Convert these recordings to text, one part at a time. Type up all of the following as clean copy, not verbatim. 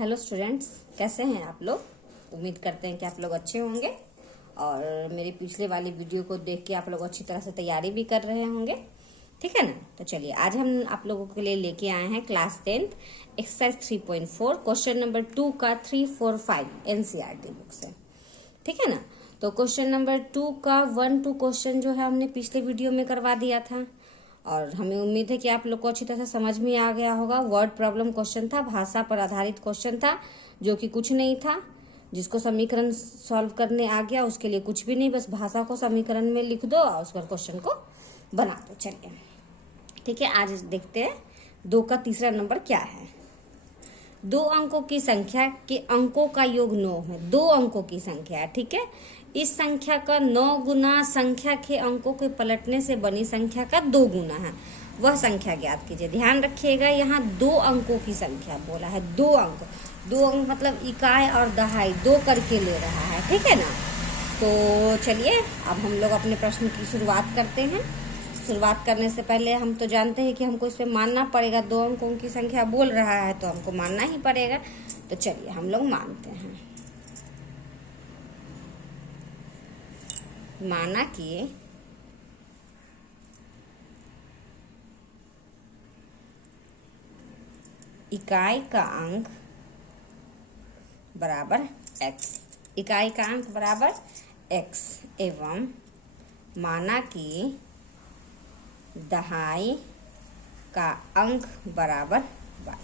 Hello students, कैसे हैं आप लोग। उम्मीद करते हैं कि आप लोग अच्छे होंगे और मेरी पिछले वाली वीडियो को देख के आप लोग अच्छी तरह से तैयारी भी कर रहे होंगे। ठीक है ना। तो चलिए आज हम आप लोगों के लिए लेके आए हैं class 10th exercise 3.4 question number 2 का 3, 4, 5 एनसीईआरटी बुक से। ठीक है ना। तो क्वेश्चन नंबर 2 का 1, 2 क्वेश्चन जो है हमने पिछले वीडियो में करवा दिया था और हमें उम्मीद है कि आप लोग को अच्छी तरह से समझ में आ गया होगा। वर्ड प्रॉब्लम क्वेश्चन था, भाषा पर आधारित क्वेश्चन था, जो कि कुछ नहीं था। जिसको समीकरण सॉल्व करने आ गया उसके लिए कुछ भी नहीं, बस भाषा को समीकरण में लिख दो और उसका क्वेश्चन को बना दो। चलिए ठीक है, आज देखते हैं 2 का तीसरा नंबर क्या है। 2 अंकों की संख्या के अंकों का योग 9 है। 2 अंकों की संख्या है, ठीक है। इस संख्या का 9 गुना संख्या के अंकों के पलटने से बनी संख्या का 2 गुना है। वह संख्या ज्ञात कीजिए। ध्यान रखिएगा, यहाँ 2 अंकों की संख्या बोला है। 2 अंक, 2 अंक मतलब इकाई और दहाई 2 करके ले रहा है। ठीक है ना। तो चलिए अब हम लोग अपने प्रश्न की शुरुआत करते हैं। शुरुआत करने से पहले हम तो जानते हैं कि हमको इसमें मानना पड़ेगा। 2 अंकों की संख्या बोल रहा है तो हमको मानना ही पड़ेगा। तो चलिए हम लोग मानते हैं। माना कि इकाई का अंक बराबर x, इकाई का अंक बराबर x एवं माना कि दहाई का अंक बराबर y।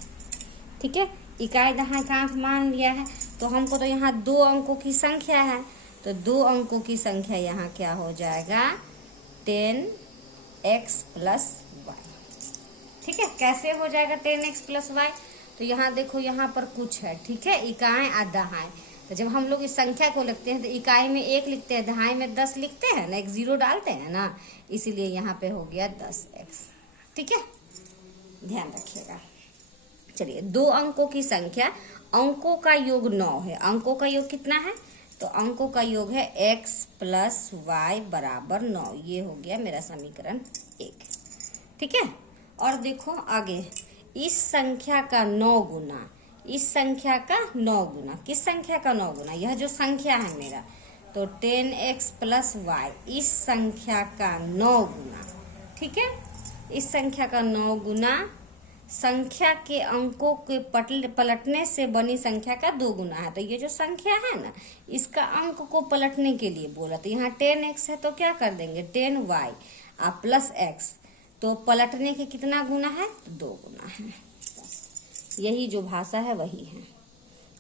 ठीक है, इकाई दहाई का अंक मान लिया है तो हमको तो यहाँ 2 अंकों की संख्या है, तो 2 अंकों की संख्या यहाँ क्या हो जाएगा 10x प्लस y। ठीक है, कैसे हो जाएगा 10x प्लस y। तो यहाँ देखो, यहाँ पर कुछ है, ठीक है, इकाई और दहाई। तो जब हम लोग इस संख्या को लिखते हैं तो इकाई में 1 लिखते हैं, दहाई में 10 लिखते हैं ना, एक 0 डालते हैं ना, इसीलिए यहाँ पे हो गया 10x। ठीक है, ध्यान रखिएगा। चलिए 2 अंकों की संख्या, अंकों का योग 9 है। अंकों का योग कितना है, तो अंकों का योग है x प्लस y बराबर 9। ये हो गया मेरा समीकरण 1। ठीक है, और देखो आगे, इस संख्या का 9 गुना, इस संख्या का 9 गुना, किस संख्या का 9 गुना, यह जो संख्या है मेरा, तो 10x प्लस y, इस संख्या का 9 गुना। ठीक है, इस संख्या का 9 गुना संख्या के अंकों के पलटने से बनी संख्या का 2 गुना है। तो ये जो संख्या है ना, इसका अंक को पलटने के लिए बोला, तो यहाँ 10x है तो क्या कर देंगे 10y और प्लस x, तो पलटने के कितना गुना है, 2 गुना है। बस यही जो भाषा है वही है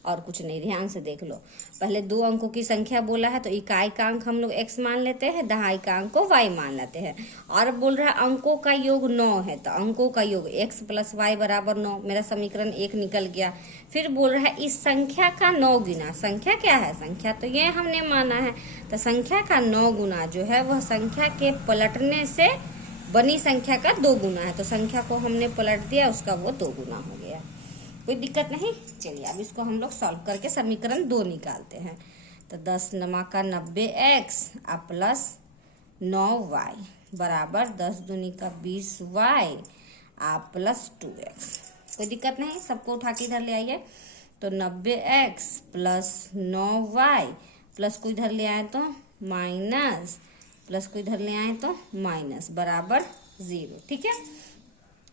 और कुछ नहीं। ध्यान से देख लो, पहले 2 अंकों की संख्या बोला है तो इकाई का अंक हम लोग x मान लेते हैं, दहाई का अंक को y मान लेते हैं। और बोल रहा है अंकों का योग 9 है तो अंकों का योग x प्लस y बराबर 9। मेरा समीकरण 1 निकल गया। फिर बोल रहा है इस संख्या का 9 गुना, संख्या क्या है, संख्या तो ये हमने माना है, तो संख्या का 9 गुना जो है वह संख्या के पलटने से बनी संख्या का 2 गुना है। तो संख्या को हमने पलट दिया, उसका वो 2 गुना हो गया। कोई दिक्कत नहीं। चलिए अब इसको हम लोग सॉल्व करके समीकरण 2 निकालते हैं। तो 10 नमा का 90x और प्लस 9y बराबर 10 दूनी का 20y और प्लस 2x। कोई दिक्कत नहीं, सबको उठा के इधर ले आइए। तो 90x प्लस 9y प्लस को इधर ले आए तो माइनस, प्लस को इधर ले आए तो माइनस बराबर 0। ठीक है,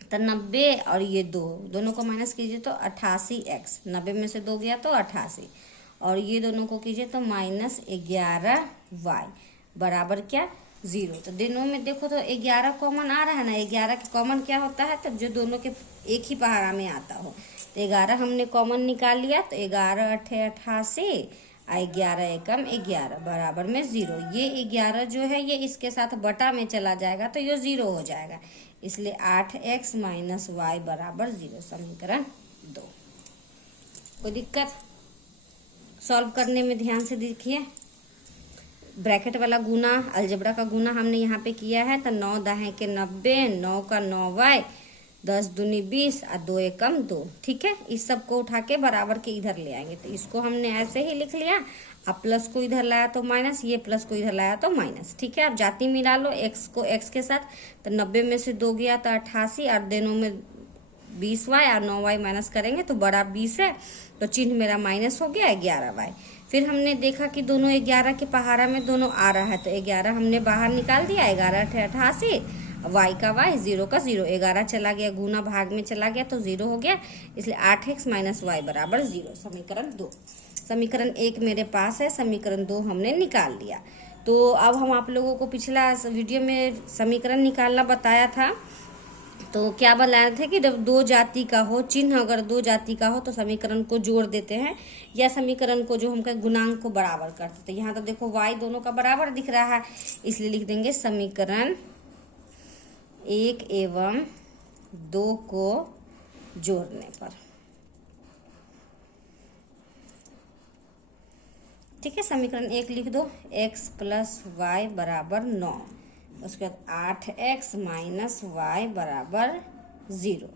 तो 90 और ये 2 दोनों को माइनस कीजिए तो 88x, 90 में से 2 गया तो 88, और ये दोनों को कीजिए तो माइनस 11y बराबर क्या 0। तो दोनों में देखो तो 11 कॉमन आ रहा है ना, 11 के कॉमन क्या होता है, तो जो दोनों के एक ही पहाड़ा में आता हो। तो 11 हमने कॉमन निकाल लिया, तो 11 अठे 88 और 11 एकम 11 बराबर में 0। ये 11 जो है ये इसके साथ बटा में चला जाएगा तो ये 0 हो जाएगा, इसलिए 8x माइनस y बराबर 0। समीकरण 2। कोई दिक्कत, सॉल्व करने में ध्यान से देखिए। ब्रैकेट वाला गुना, अलजेब्रा का गुना हमने यहाँ पे किया है, तो 9 दाहें के 90, 9 का 9y, 10 दूनी 20 और 2 एकम 2। ठीक है, इस सब को उठा के बराबर के इधर ले आएंगे। तो इसको हमने ऐसे ही लिख लिया, अब प्लस को इधर लाया तो माइनस, ये प्लस को इधर लाया तो माइनस। ठीक है, अब जाति मिला लो x को x के साथ, तो 90 में से 2 गया तो 88 और दोनों में 20y और 9y माइनस करेंगे तो बड़ा 20 है, तो चिन्ह मेरा माइनस हो गया 11y। फिर हमने देखा कि दोनों 11 के पहाड़ा में दोनों आ रहा है, तो 11 हमने बाहर निकाल दिया, 11 × 88, y का y, 0 का 0, 11 चला गया गुना भाग में चला गया तो 0 हो गया, इसलिए 8x - y बराबर 0। समीकरण 2। समीकरण 1 मेरे पास है, समीकरण 2 हमने निकाल लिया। तो अब हम आप लोगों को पिछला वीडियो में समीकरण निकालना बताया था, तो क्या बताए थे कि जब दो जाति का हो चिन्ह, अगर दो जाति का हो तो समीकरण को जोड़ देते हैं, या समीकरण को जो हम कहें गुणांक को बराबर करते हैं। तो यहाँ तो देखो y दोनों का बराबर दिख रहा है, इसलिए लिख देंगे समीकरण 1 एवं 2 को जोड़ने पर। ठीक है, समीकरण 1 लिख दो, x + y बराबर 9, उसके बाद 8x - y बराबर 0।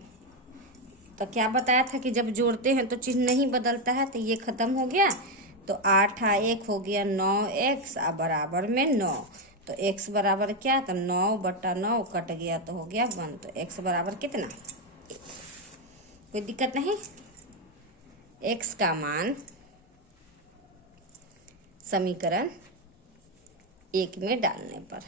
तो क्या बताया था कि जब जोड़ते हैं तो चिन्ह नहीं बदलता है, तो ये खत्म हो गया, तो 8 × 1 हो गया 9x बराबर में 9। तो x बराबर क्या, तो 9/9 कट गया तो हो गया 1, तो x बराबर कितना, कोई दिक्कत नहीं। x का मान समीकरण 1 में डालने पर,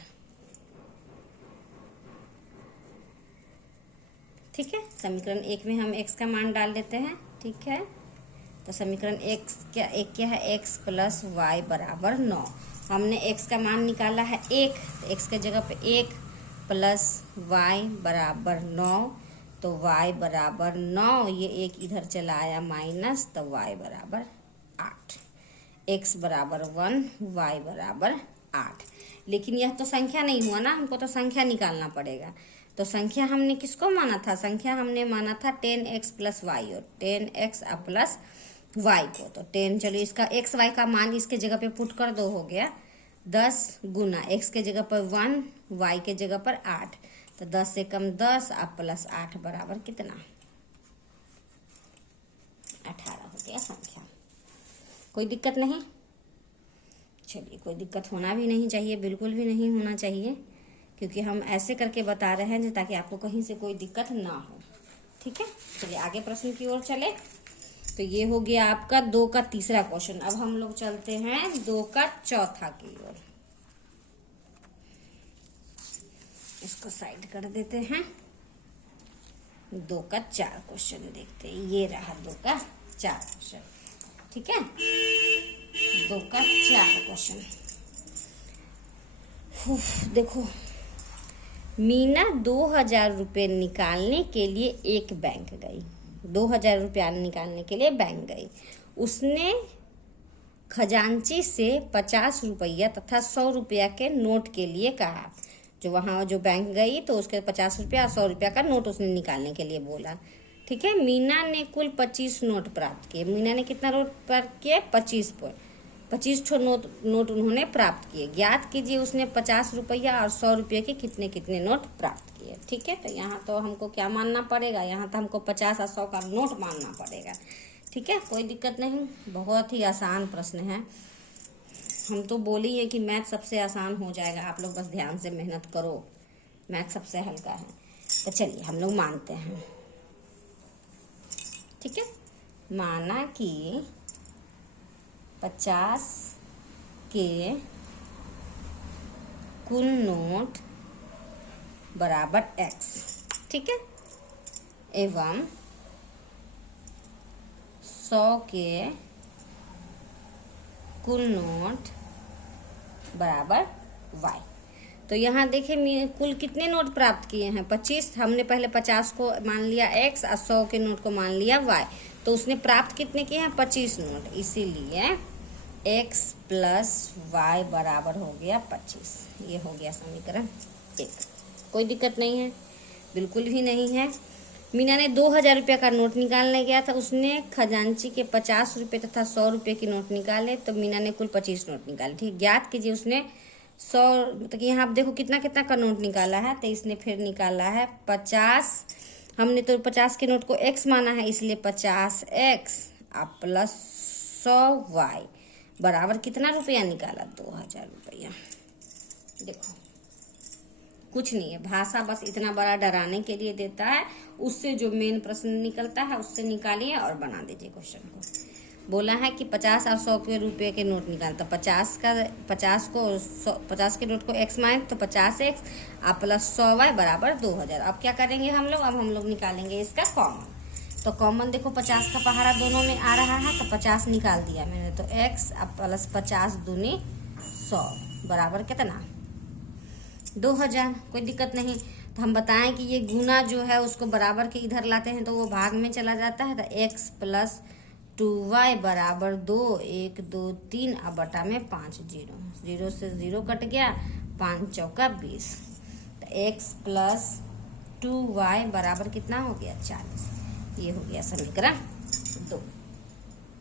ठीक है, समीकरण 1 में हम x का मान डाल देते हैं। ठीक है, तो समीकरण 1 क्या है, x + y बराबर 9। हमने x का मान निकाला है 1, तो x के जगह पे 1 + y बराबर 9, तो y बराबर 9, ये 1 इधर चला आया माइनस, तो y बराबर 8, x बराबर 1, y बराबर 8। लेकिन यह तो संख्या नहीं हुआ ना, हमको तो संख्या निकालना पड़ेगा। तो संख्या हमने किसको माना था, संख्या हमने माना था 10x + y और 10x + y को। तो 10, चलो इसका x y का मान इसके जगह पे पुट कर दो, हो गया 10 गुना x के जगह पर 1, y के जगह पर 8, तो 10 से कम 10 + 8 बराबर कितना, 18 हो गया संख्या। कोई दिक्कत नहीं, चलिए कोई दिक्कत होना भी नहीं चाहिए, बिल्कुल भी नहीं होना चाहिए, क्योंकि हम ऐसे करके बता रहे हैं ताकि आपको कहीं से कोई दिक्कत ना हो। ठीक है, चलिए आगे प्रश्न की ओर चले। तो ये हो गया आपका 2 का तीसरा क्वेश्चन। अब हम लोग चलते हैं 2 का चौथा की ओर। इसको साइड कर देते हैं। 2 का 4 क्वेश्चन देखते हैं। ये रहा 2 का 4 क्वेश्चन। ठीक है, 2 का 4 क्वेश्चन। देखो, मीना 2000 रुपये निकालने के लिए एक बैंक गई। 2000 रुपया निकालने के लिए बैंक गई। उसने खजांची से 50 रुपया तथा 100 रुपया के नोट के लिए कहा। जो वहाँ जो बैंक गई तो उसके 50 रुपया और 100 रुपया का नोट उसने निकालने के लिए बोला। ठीक है, मीना ने कुल 25 नोट प्राप्त किए। मीना ने कितना नोट प्राप्त किए, 25 ठो नोट उन्होंने प्राप्त किए। ज्ञात कीजिए उसने 50 रुपया और 100 रुपये के कितने कितने नोट प्राप्त किए। ठीक है, तो यहाँ तो हमको क्या मानना पड़ेगा, यहाँ तो हमको 50 और 100 का नोट मानना पड़ेगा। ठीक है, कोई दिक्कत नहीं, बहुत ही आसान प्रश्न है। हम तो बोली है कि मैथ सबसे आसान हो जाएगा, आप लोग बस ध्यान से मेहनत करो, मैथ सबसे हल्का है। तो चलिए हम लोग मानते हैं। ठीक है, माना कि 50 के कुल नोट बराबर x। ठीक है, एवं 100 के कुल नोट बराबर y। तो यहाँ देखिए कुल कितने नोट प्राप्त किए हैं, 25। हमने पहले 50 को मान लिया x और 100 के नोट को मान लिया y। तो उसने प्राप्त कितने किए हैं, 25 नोट। इसीलिए x + y बराबर हो गया 25। ये हो गया समीकरण 1। कोई दिक्कत नहीं है, बिल्कुल भी नहीं है। मीना ने 2000 रुपये का नोट निकालने गया था। उसने खजांची के 50 रुपये तथा 100 रुपये के नोट निकाले, तो मीना ने कुल 25 नोट निकाले। ठीक, ज्ञात कीजिए उसने 100, मतलब यहाँ आप देखो कितना कितना का नोट निकाला है। तो इसने फिर निकाला है 50। हमने तो 50 के नोट को x माना है, इसलिए 50x + 100y बराबर कितना रुपया निकाला, 2000 रुपया। देखो कुछ नहीं है, भाषा बस इतना बड़ा डराने के लिए देता है। उससे जो मेन प्रश्न निकलता है उससे निकालिए और बना दीजिए क्वेश्चन को। बोला है कि 50 और 100 के रुपये के नोट निकालता, 50 के नोट को x माने तो 50x और प्लस 100y बराबर 2000। अब क्या करेंगे हम लोग, अब हम लोग निकालेंगे इसका कॉमन। तो कॉमन देखो 50 का पहाड़ा दोनों में आ रहा है, तो 50 निकाल दिया मैंने, तो x अब प्लस 50 दूनी 100 बराबर कितना 2000। कोई दिक्कत नहीं। तो हम बताएं कि ये गुना जो है उसको बराबर के इधर लाते हैं तो वो भाग में चला जाता है, तो x प्लस 2y बराबर 2, 1 2 3 अब बटा में 5, 0 से 0 कट गया, 5 चौका 20। तो x प्लस 2y बराबर कितना हो गया 40। ये हो गया समीकरण 2।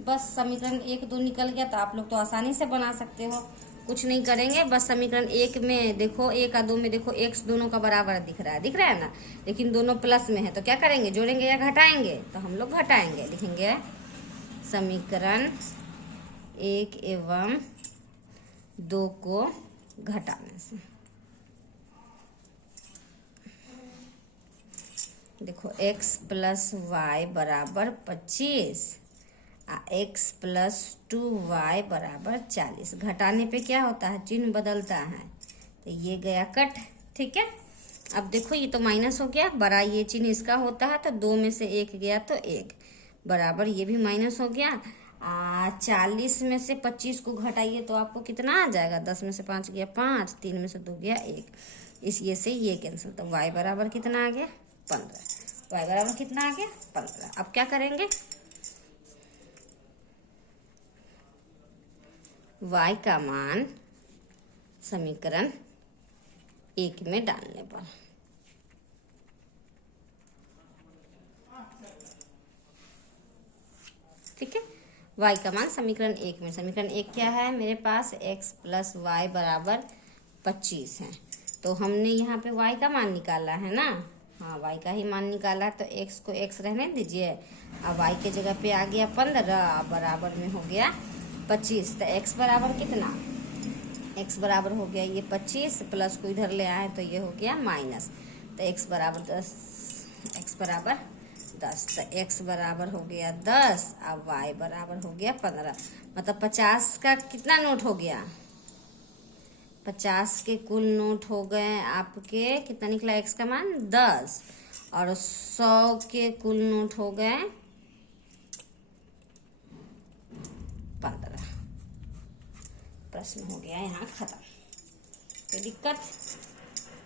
बस समीकरण 1 2 निकल गया, तो आप लोग तो आसानी से बना सकते हो, कुछ नहीं करेंगे। बस समीकरण 1 में देखो, 1 और 2 में देखो x दोनों का बराबर दिख रहा है ना, लेकिन दोनों प्लस में है, तो क्या करेंगे, जोड़ेंगे या घटाएंगे, तो हम लोग घटाएंगे। लिखेंगे समीकरण 1 एवं 2 को घटाने से देखो x प्लस वाई बराबर 25 x प्लस 2y बराबर 40। घटाने पे क्या होता है, चिन्ह बदलता है, तो ये गया कट। ठीक है, अब देखो ये तो माइनस हो गया, बड़ा ये चिन्ह इसका होता है, तो 2 में से 1 गया तो 1 बराबर ये भी माइनस हो गया। 40 में से 25 को घटाइए तो आपको कितना आ जाएगा, 10 में से 5 गया 5, 3 में से 2 गया 1, इस ये से ये कैंसिल, तो y बराबर कितना आ गया 15। y बराबर कितना आ गया 15। अब क्या करेंगे, y का मान समीकरण 1 में डालने पर ठीक है, y का मान समीकरण 1 में, समीकरण 1 क्या है मेरे पास, x प्लस वाई बराबर 25 है। तो हमने यहाँ पे y का मान निकाला है ना, हाँ y का ही मान निकाला है, तो x को x रहने दीजिए, अब y के जगह पे आ गया 15 बराबर में हो गया 25। तो x बराबर कितना, x बराबर हो गया ये 25, प्लस को इधर ले आए तो ये हो गया माइनस, तो x बराबर 10, x बराबर 10, तो x बराबर हो गया 10, अब y बराबर हो गया 15। मतलब 50 का कितना नोट हो गया, 50 के कुल नोट हो गए आपके, कितना निकला x का मान 10, और 100 के कुल नोट हो गए 15। प्रश्न हो गया यहाँ खत्म।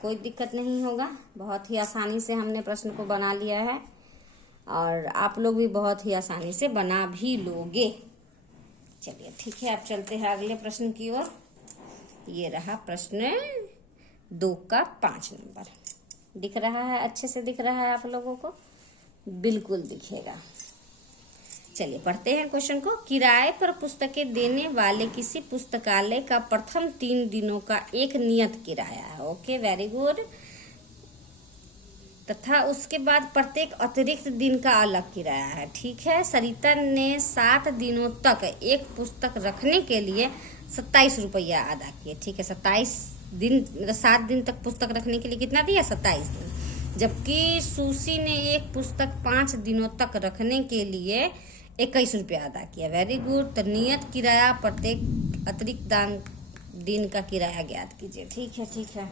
कोई दिक्कत नहीं होगा, बहुत ही आसानी से हमने प्रश्न को बना लिया है, और आप लोग भी बहुत ही आसानी से बना भी लोगे। चलिए ठीक है, अब चलते हैं अगले प्रश्न की ओर। ये रहा प्रश्न 2 का 5 नंबर। दिख रहा है, अच्छे से दिख रहा है आप लोगों को, बिल्कुल दिखेगा। चलिए पढ़ते हैं क्वेश्चन को। किराए पर पुस्तकें देने वाले किसी पुस्तकालय का प्रथम 3 दिनों का एक नियत किराया है, ओके वेरी गुड, तथा उसके बाद प्रत्येक अतिरिक्त दिन का अलग किराया है। ठीक है, सरिता ने 7 दिनों तक एक पुस्तक रखने के लिए 27 रुपया अदा किए। ठीक है, 27 दिन मतलब 7 दिन तक पुस्तक रखने के लिए कितना दिया, 27 दिन। जबकि सुशी ने एक पुस्तक 5 दिनों तक रखने के लिए 21 रुपया अदा किया। Very good. तो नियत किराया प्रत्येक अतिरिक्त दिन का किराया ज्ञात कीजिए। ठीक है,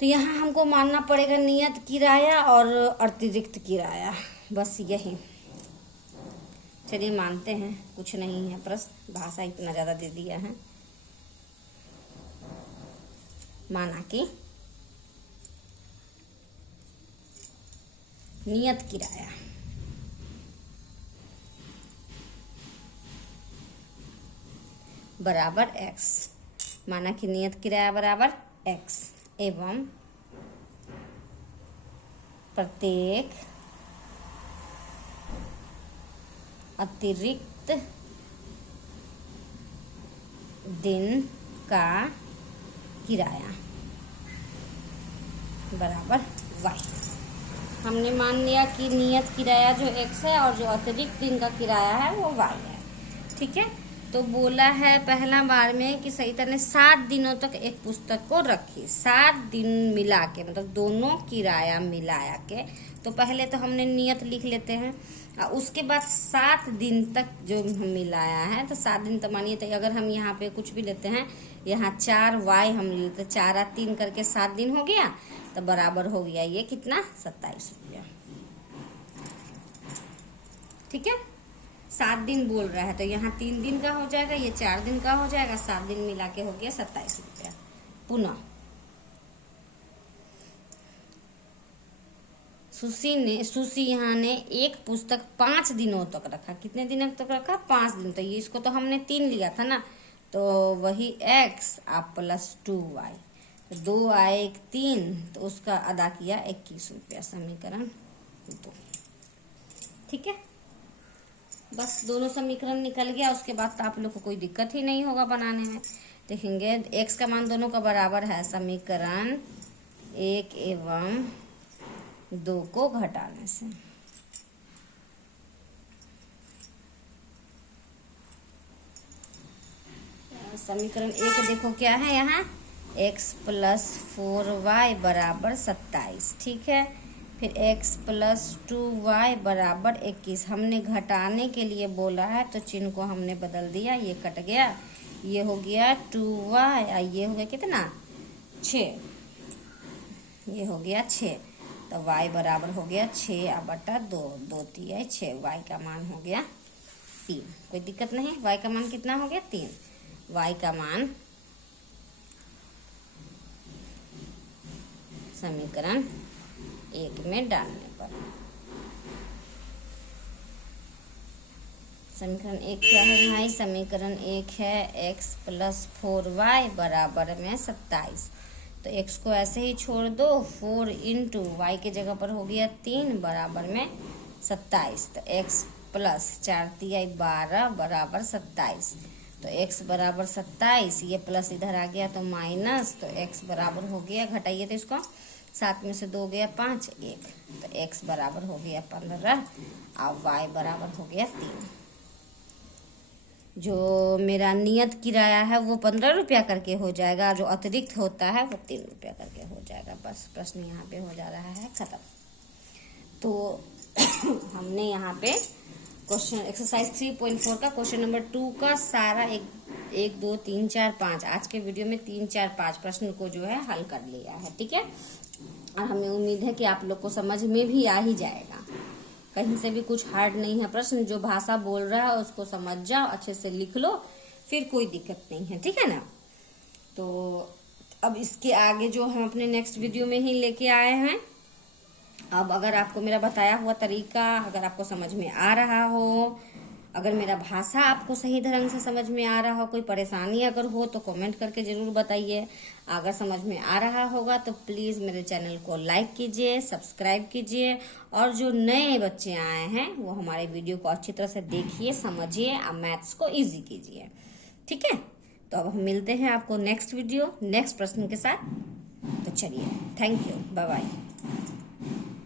तो यहाँ हमको मानना पड़ेगा नियत किराया और अतिरिक्त किराया, बस यही। चलिए मानते हैं, कुछ नहीं है प्रश्न, भाषा इतना ज़्यादा दे दिया है। माना कि नियत किराया बराबर x, माना कि नियत किराया बराबर x एवं प्रत्येक अतिरिक्त दिन का किराया बराबर y। हमने मान लिया कि नियत किराया जो x है और जो अतिरिक्त दिन का किराया है वो y है। ठीक है, तो बोला है पहला बार में कि सरिता ने 7 दिनों तक एक पुस्तक को रखी। 7 दिन मिला के, मतलब दोनों किराया मिलाया के। तो पहले तो हमने नियत लिख लेते हैं, और उसके बाद 7 दिन तक जो हम मिलाया है, तो 7 दिन तो मानिए, तो अगर हम यहाँ पे कुछ भी लेते हैं, यहाँ 4y हम लेते, 4 और 3 करके 7 दिन हो गया, तो बराबर हो गया ये कितना, 27 रुपया। ठीक है, 7 दिन बोल रहा है, तो यहाँ 3 दिन का हो जाएगा, ये 4 दिन का हो जाएगा, 7 दिन मिला के हो गया 27 रुपया। पुनः सुशी यहाँ ने एक पुस्तक 5 दिनों तक रखा। कितने दिनों तक रखा, 5 दिन। तो ये इसको तो हमने 3 लिया था ना, तो वही x आप प्लस 2y, तो 2 आए 3, तो उसका अदा किया 21 रुपया। समीकरण 2। ठीक है, बस दोनों समीकरण निकल गया। उसके बाद तो आप लोग को कोई दिक्कत ही नहीं होगा बनाने में। देखेंगे x का मान दोनों का बराबर है, समीकरण 1 एवं 2 को घटाने से। समीकरण 1 देखो क्या है, यहाँ x प्लस 4y बराबर 27। ठीक है, फिर x प्लस 2y बराबर 21। हमने घटाने के लिए बोला है, तो चिन्ह को हमने बदल दिया, ये कट गया, ये हो गया 2y, और ये हो गया कितना, 6, ये हो गया 6। तो y बराबर हो गया 6/2, 2 3 6, y का मान हो गया 3। कोई दिक्कत नहीं, y का मान कितना हो गया, 3। y का मान समीकरण 1 में डालने पर, समीकरण 1 क्या है भाई, समीकरण 1 है x प्लस 4y बराबर में 27। तो x को ऐसे ही छोड़ दो, 4 इंटू वाई के जगह पर हो गया 3 बराबर में 27। तो x प्लस 4 तिया 12 बराबर 27। तो x बराबर 27, ये प्लस इधर आ गया तो माइनस, तो x बराबर हो गया, घटाइए तो इसको, 7 में से 2 गया 5, 1, तो x बराबर हो गया 15, और y बराबर हो गया 3। जो मेरा नियत किराया है वो 15 रुपया करके हो जाएगा, जो अतिरिक्त होता है वो 3 रुपया करके हो जाएगा। बस प्रश्न यहाँ पे हो जा रहा है खत्म। तो हमने यहाँ पे क्वेश्चन एक्सरसाइज 3.4 का क्वेश्चन नंबर 2 का सारा 1 2 3 4 5 आज के वीडियो में 3 4 5 प्रश्न को जो है हल कर लिया है। ठीक है, और हमें उम्मीद है कि आप लोग को समझ में भी आ ही जाएगा, कहीं से भी कुछ हार्ड नहीं है प्रश्न। जो भाषा बोल रहा है उसको समझ जाओ, अच्छे से लिख लो, फिर कोई दिक्कत नहीं है। ठीक है ना, तो अब इसके आगे जो हम अपने नेक्स्ट वीडियो में ही लेके आए हैं। अब अगर आपको मेरा बताया हुआ तरीका अगर आपको समझ में आ रहा हो, अगर मेरा भाषा आपको सही ढंग से समझ में आ रहा हो, कोई परेशानी अगर हो तो कमेंट करके जरूर बताइए। अगर समझ में आ रहा होगा तो प्लीज़ मेरे चैनल को लाइक कीजिए, सब्सक्राइब कीजिए, और जो नए बच्चे आए हैं वो हमारे वीडियो को अच्छी तरह से देखिए, समझिए, और मैथ्स को ईजी कीजिए। ठीक है, तो अब हम मिलते हैं आपको नेक्स्ट वीडियो नेक्स्ट प्रश्न के साथ। तो चलिए, थैंक यू, बाय बाय।